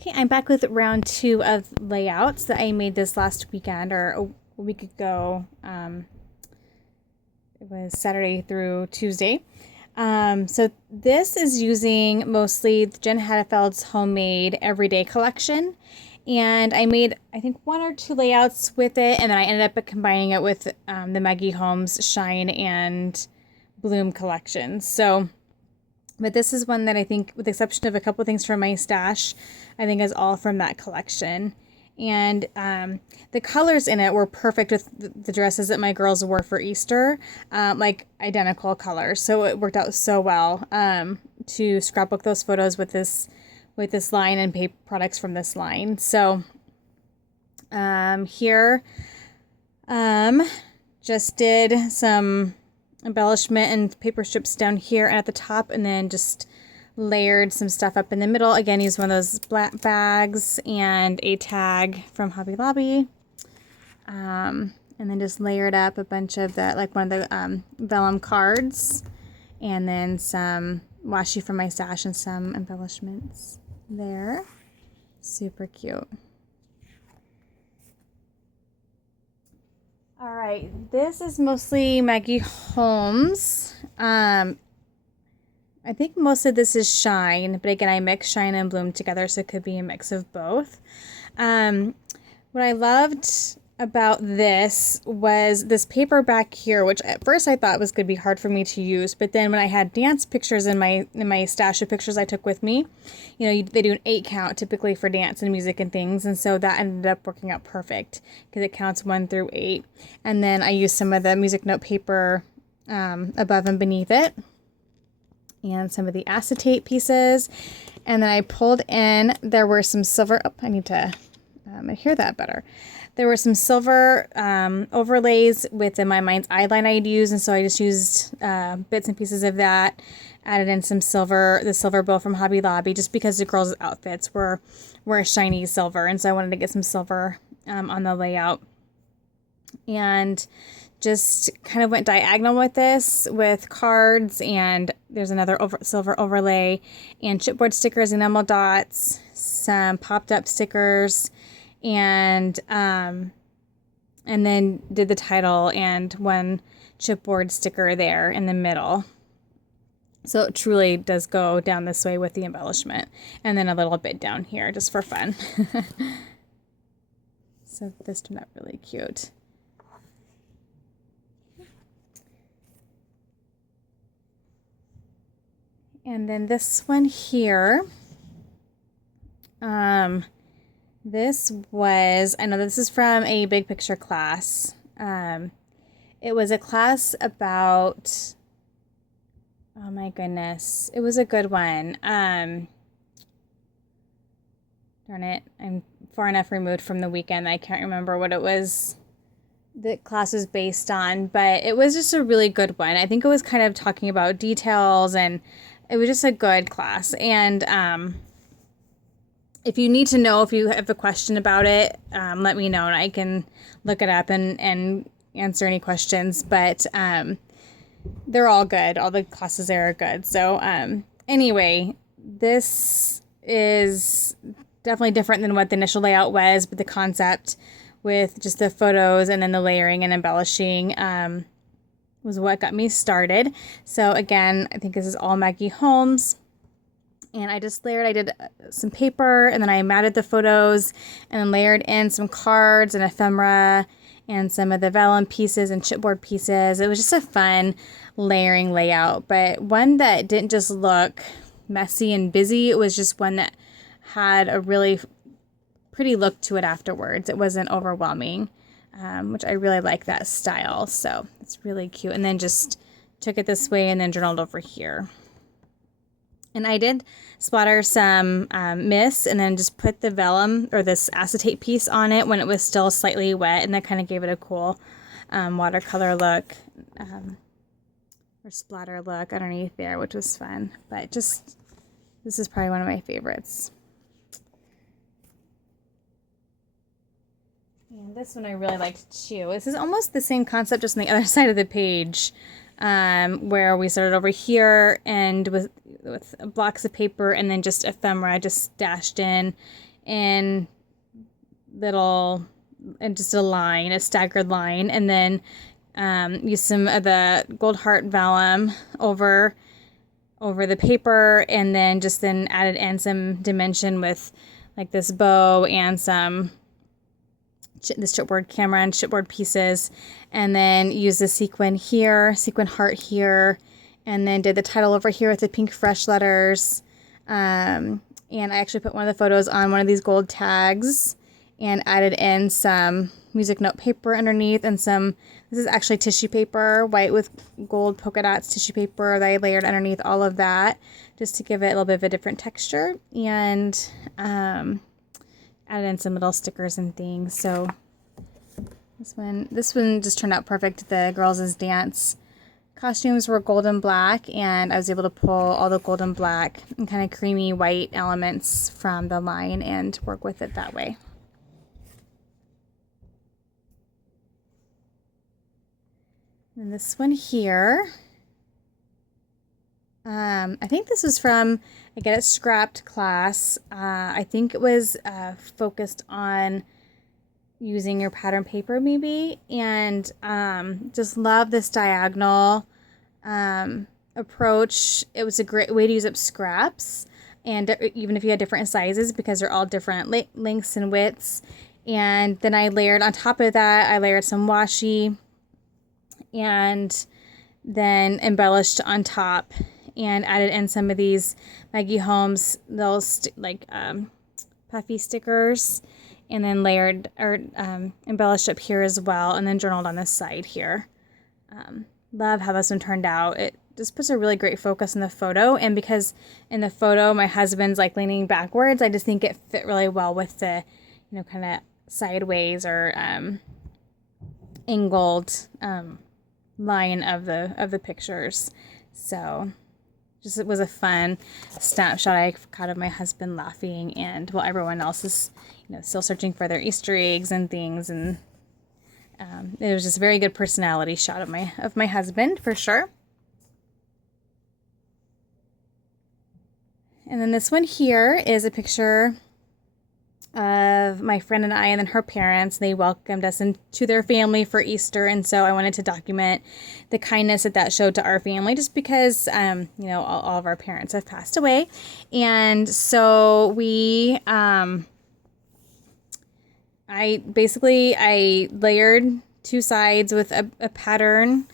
Okay, I'm back with round 2 of layouts that I made this last weekend or a week ago. It was Saturday through Tuesday. So this is using mostly Jen Hadefeld's homemade everyday collection. And I made, I think, 1 or 2 layouts with it, and then I ended up combining it with the Maggie Holmes Shine and Bloom collection. But this is one that I think, with the exception of a couple things from my stash, I think is all from that collection. And the colors in it were perfect with the dresses that my girls wore for Easter, like identical colors. So it worked out so well to scrapbook those photos with this line and paper products from this line. So here, just did some embellishment and paper strips down here and at the top, and then just layered some stuff up in the middle. Again, used one of those black bags and a tag from Hobby Lobby. And then just layered up a bunch of the, like one of the vellum cards, and then some washi from my stash and some embellishments there. Super cute. All right, this is mostly Maggie Holmes. I think most of this is Shine, but again, I mix Shine and Bloom together, so it could be a mix of both. What I loved about this was this paper back here, which at first I thought was going to be hard for me to use, but then when I had dance pictures in my stash of pictures I took with me, they do an 8 count typically for dance and music and things, and so that ended up working out perfect because it counts 1 through 8. And then I used some of the music note paper above and beneath it, and some of the acetate pieces, and then I pulled in, there were some silver, I need to hear that better. There were some silver overlays with My Mind's Eye line I'd use, and so I just used bits and pieces of that, added in some silver, the silver bow from Hobby Lobby, just because the girls' outfits were shiny silver, and so I wanted to get some silver on the layout. And just kind of went diagonal with this, with cards, and there's another silver overlay, and chipboard stickers, enamel dots, some popped up stickers, and then did the title and 1 chipboard sticker there in the middle. So it truly does go down this way with the embellishment, and then a little bit down here just for fun. So this turned out really cute. And then this one here, this was, I know this is from a big picture class. It was a class about, oh my goodness, it was a good one. Darn it, I'm far enough removed from the weekend I can't remember what it was the class is based on, but it was just a really good one. I think it was kind of talking about details, and it was just a good class. And if you need to know, if you have a question about it, let me know and I can look it up and answer any questions. But they're all good. All the classes there are good. So anyway, this is definitely different than what the initial layout was, but the concept with just the photos and then the layering and embellishing was what got me started. So again, I think this is all Maggie Holmes. And I just layered, I did some paper, and then I matted the photos, and then layered in some cards and ephemera and some of the vellum pieces and chipboard pieces. It was just a fun layering layout, but one that didn't just look messy and busy. It was just one that had a really pretty look to it afterwards. It wasn't overwhelming, which I really like that style. So it's really cute. And then just took it this way and then journaled over here. And I did splatter some mist and then just put the vellum or this acetate piece on it when it was still slightly wet, and that kind of gave it a cool watercolor look or splatter look underneath there, which was fun. But just, this is probably one of my favorites. And this one I really liked too. This is almost the same concept, just on the other side of the page. Where we started over here and with blocks of paper and then just ephemera just stashed in in little, and just a line, a staggered line, and then use some of the gold heart vellum over the paper, and then added in some dimension with like this bow and some this chipboard camera and chipboard pieces, and then use the sequin here, sequin heart here, and then did the title over here with the pink fresh letters. And I actually put one of the photos on one of these gold tags and added in some music note paper underneath, and this is actually tissue paper, white with gold polka dots tissue paper that I layered underneath all of that just to give it a little bit of a different texture, and added in some little stickers and things. So this one just turned out perfect. The girls' dance costumes were gold and black, and I was able to pull all the gold and black and kind of creamy white elements from the line and work with it that way. And this one here, I think this is from a Get It Scrapped class. I think it was focused on using your pattern paper maybe, and just love this diagonal approach. It was a great way to use up scraps, and even if you had different sizes, because they're all different lengths and widths. And then I layered on top of that, I layered some washi, and then embellished on top and added in some of these Maggie Holmes little puffy stickers, and then layered or embellished up here as well, and then journaled on this side here. Love how this one turned out. It just puts a really great focus in the photo, and because in the photo my husband's like leaning backwards, I just think it fit really well with the, kind of sideways or angled line of the pictures. So just, it was a fun snapshot I caught of my husband laughing, and while everyone else is still searching for their Easter eggs and things, and it was just a very good personality shot of my husband for sure. And then this one here is a picture of my friend and I, and then her parents. They welcomed us into their family for Easter, and so I wanted to document the kindness that showed to our family, just because all of our parents have passed away. And so we I layered two sides with a pattern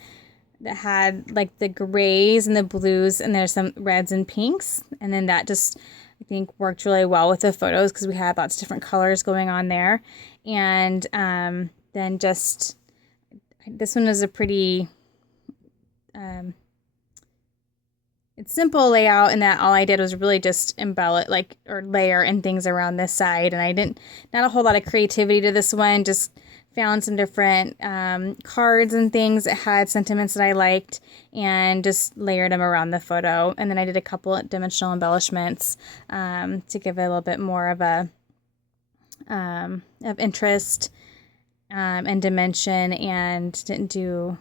that had like the grays and the blues, and there's some reds and pinks, and then that just, I think, worked really well with the photos because we had lots of different colors going on there. And then just, this one is a pretty, it's simple layout in that all I did was really just embellish or layer and things around this side. And not a whole lot of creativity to this one, just found some different cards and things that had sentiments that I liked, and just layered them around the photo. And then I did a couple of dimensional embellishments to give it a little bit more of a of interest and dimension, and didn't do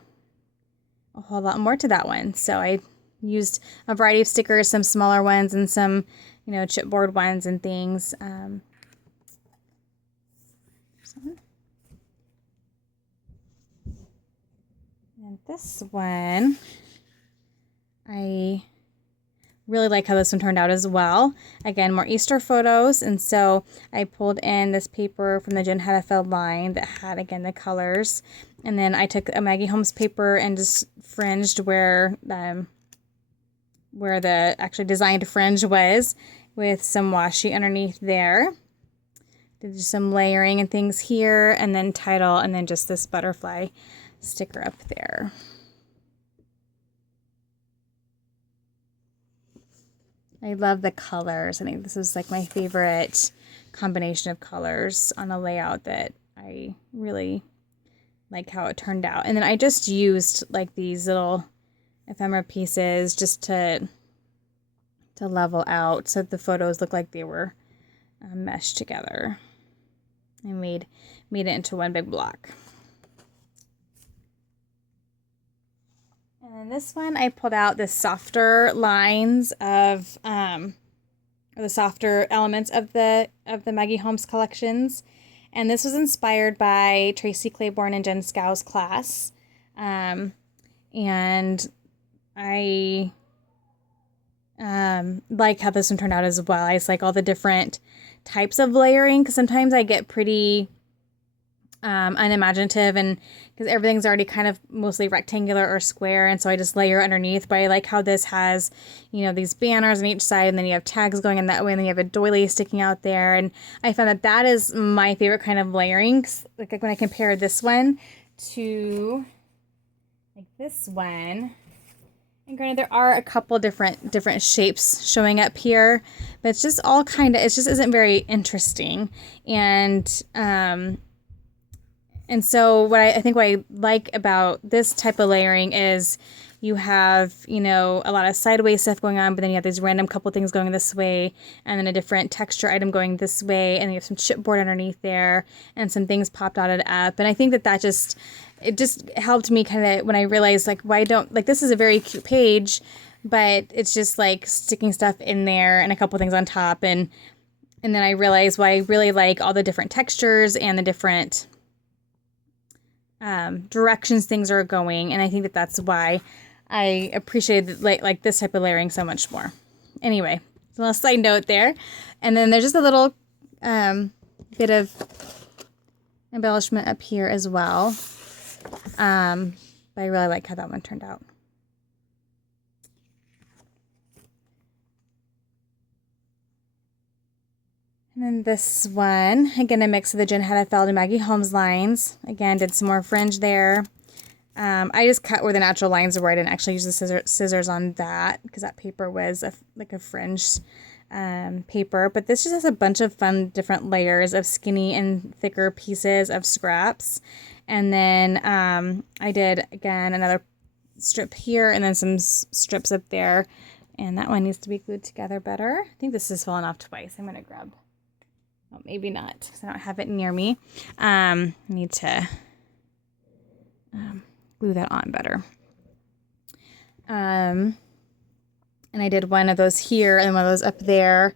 a whole lot more to that one. So I used a variety of stickers, some smaller ones and some chipboard ones and things. And this one, I really like how this one turned out as well. Again, more Easter photos, and so I pulled in this paper from the Jen Hedefeld line that had, again, the colors, and then I took a Maggie Holmes paper and just fringed where the actually designed fringe was, with some washi underneath there. Did some layering and things here, and then title, and then just this butterfly sticker up there. I love the colors. I think this is like my favorite combination of colors on a layout that I really like how it turned out. And then I just used like these little ephemera pieces just to level out so that the photos look like they were meshed together. I made it into one big block. And this one, I pulled out the softer lines of or the softer elements of the Maggie Holmes collections. And this was inspired by Tracy Claiborne and Jen Schow's class. And I like how this one turned out as well. I just like all the different types of layering, because sometimes I get pretty unimaginative, and because everything's already kind of mostly rectangular or square, and so I just layer underneath. But I like how this has, you know, these banners on each side, and then you have tags going in that way, and then you have a doily sticking out there, and I found that that is my favorite kind of layering. Like when I compare this one to like this one, and granted there are a couple different shapes showing up here, but it's just all kind of, it just isn't very interesting. And so what I think what I like about this type of layering is you have, you know, a lot of sideways stuff going on, but then you have these random couple things going this way, and then a different texture item going this way, and you have some chipboard underneath there, and some things popped out up. And I think that just, it just helped me kind of, when I realized, like, why don't, like, this is a very cute page, but it's just like sticking stuff in there and a couple things on top. And then I realized why I really like all the different textures and the different directions things are going, and I think that that's why I appreciate like this type of layering so much more. Anyway, a little side note there, and then there's just a little bit of embellishment up here as well. But I really like how that one turned out. And then this one, again, a mix of the Jen Hedefeld and Maggie Holmes lines. Again, did some more fringe there. I just cut where the natural lines were. I didn't actually use the scissors on that because that paper was like a fringe paper. But this just has a bunch of fun different layers of skinny and thicker pieces of scraps. And then I did, again, another strip here and then some strips up there. And that one needs to be glued together better. I think this has fallen off twice. I'm going to grab... Oh, maybe not, because I don't have it near me. I need to glue that on better. And I did one of those here and one of those up there.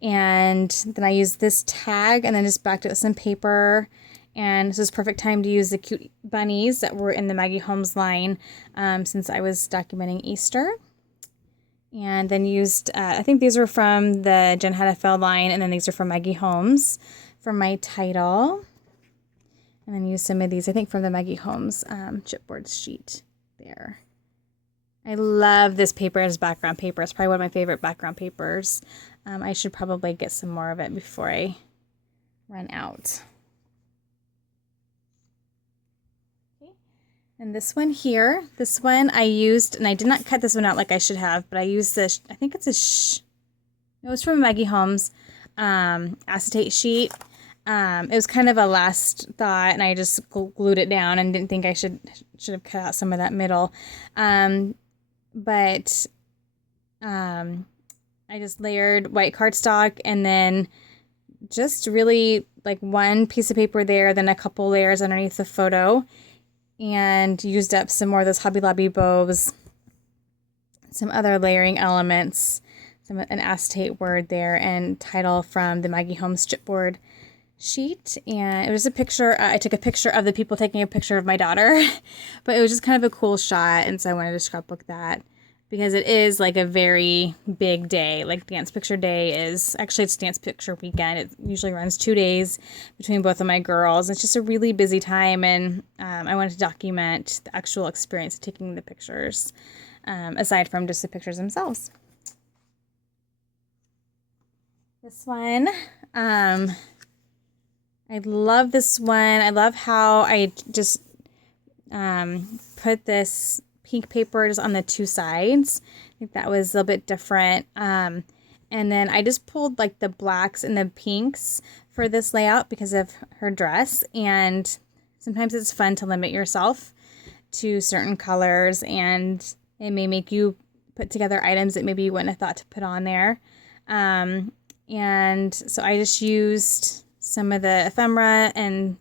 And then I used this tag and then just backed it with some paper. And this was perfect time to use the cute bunnies that were in the Maggie Holmes line since I was documenting Easter. And then used, I think these were from the Jen Hedefeld line, and then these are from Maggie Holmes for my title. And then used some of these, I think, from the Maggie Holmes chipboard sheet there. I love this paper as background paper. It's probably one of my favorite background papers. I should probably get some more of it before I run out. And this one here, this one I used, and I did not cut this one out like I should have, but I used this, I think it's it was from Maggie Holmes acetate sheet. It was kind of a last thought, and I just glued it down and didn't think I should have cut out some of that middle. But I just layered white cardstock and then just really like one piece of paper there, then a couple layers underneath the photo. And used up some more of those Hobby Lobby bows, some other layering elements, an acetate word there, and title from the Maggie Holmes chipboard sheet. And it was a picture, I took a picture of the people taking a picture of my daughter, but it was just kind of a cool shot, and so I wanted to scrapbook that because it is like a very big day. Like dance picture day is, actually it's dance picture weekend. It usually runs 2 days between both of my girls. It's just a really busy time, and I wanted to document the actual experience of taking the pictures, aside from just the pictures themselves. This one, I love this one. I love how I just put this pink paper just on the two sides. I think that was a little bit different. And then I just pulled like the blacks and the pinks for this layout because of her dress. And sometimes it's fun to limit yourself to certain colors, and it may make you put together items that maybe you wouldn't have thought to put on there. And so I just used some of the ephemera and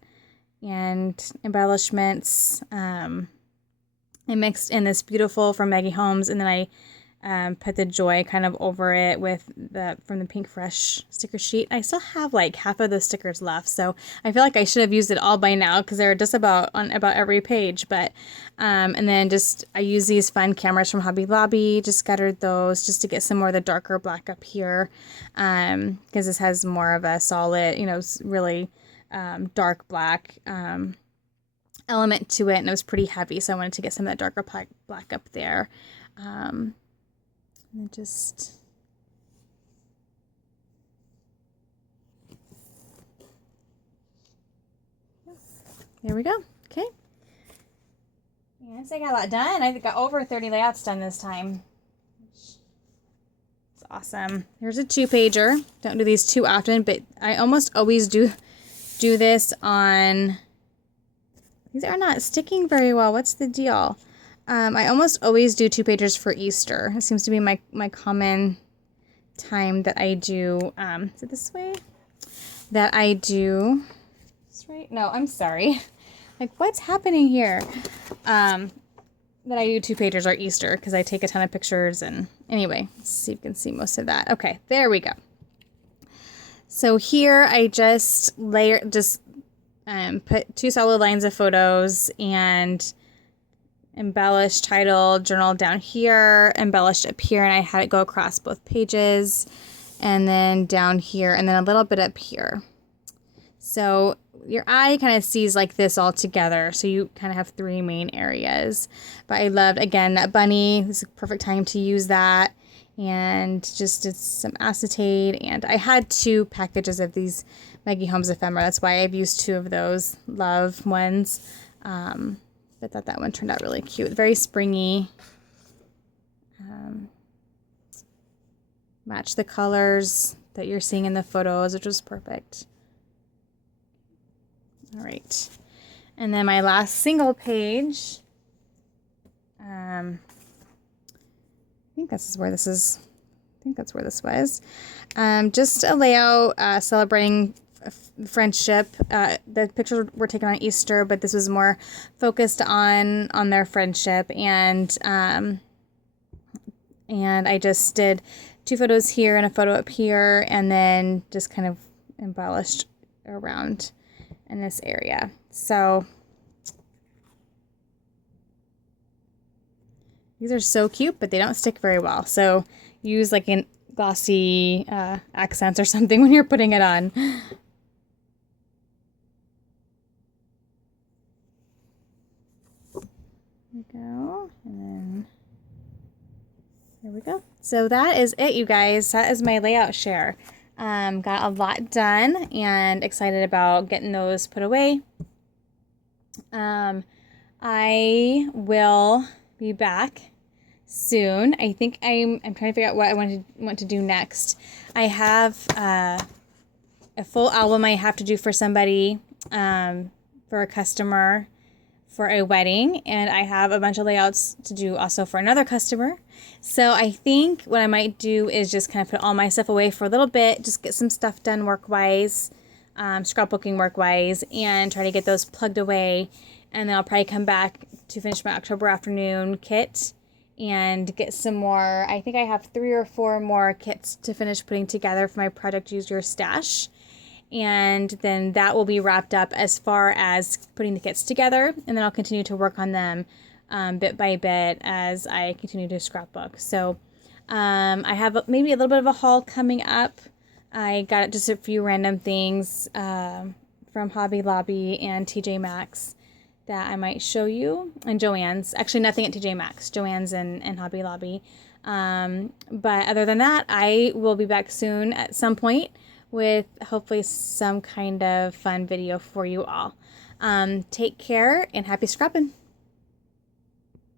embellishments, I mixed in this beautiful from Maggie Holmes, and then I put the Joy kind of over it with from the Pink Fresh sticker sheet. I still have like half of those stickers left, so I feel like I should have used it all by now because they're just about on about every page. But and then just I use these fun cameras from Hobby Lobby, just scattered those just to get some more of the darker black up here, because this has more of a solid, really dark black element to it, and it was pretty heavy, so I wanted to get some of that darker black up there. And just there we go. Okay. Yes, I got a lot done. I got over 30 layouts done this time. It's awesome. Here's a 2-pager. Don't do these too often, but I almost always do this on. These are not sticking very well. What's the deal? I almost always do 2-pagers for Easter. It seems to be my common time that I do. Is it this way? That I do. This right? No, I'm sorry. Like, what's happening here? That I do 2-pagers are Easter because I take a ton of pictures. And anyway, let's see if you can see most of that. Okay, there we go. So here I just put 2 solid lines of photos and embellished title journal down here, embellished up here, and I had it go across both pages, and then down here, and then a little bit up here. So your eye kind of sees like this all together, so you kind of have 3 main areas. But I loved, again, that bunny. This is a perfect time to use that, and just did some acetate, and I had 2 packages of these Maggie Holmes ephemera. That's why I've used 2 of those love ones. I thought that one turned out really cute. Very springy. Match the colors that you're seeing in the photos, which was perfect. All right. And then my last single page. I think that's where this was. Just a layout celebrating friendship. The pictures were taken on Easter, but this was more focused on their friendship, and I just did 2 photos here and a photo up here, and then just kind of embellished around in this area. So these are so cute, but they don't stick very well, so use like an glossy accents or something when you're putting it on. There we go, and then there we go. So that is it, you guys. That is my layout share. Got a lot done and excited about getting those put away. I will be back soon. I think I'm trying to figure out what I want to do next. I have a full album I have to do for somebody, for a customer, for a wedding, and I have a bunch of layouts to do also for another customer. So I think what I might do is just kind of put all my stuff away for a little bit, just get some stuff done work-wise, scrapbooking work-wise, and try to get those plugged away. And then I'll probably come back to finish my October afternoon kit and get some more. I think I have 3 or 4 more kits to finish putting together for my Project Use Your Stash. And then that will be wrapped up as far as putting the kits together. And then I'll continue to work on them bit by bit as I continue to scrapbook. So I have maybe a little bit of a haul coming up. I got just a few random things from Hobby Lobby and TJ Maxx that I might show you. And Joann's. Actually, nothing at TJ Maxx. Joann's and Hobby Lobby. But other than that, I will be back soon at some point with hopefully some kind of fun video for you all. Take care and happy scrapping.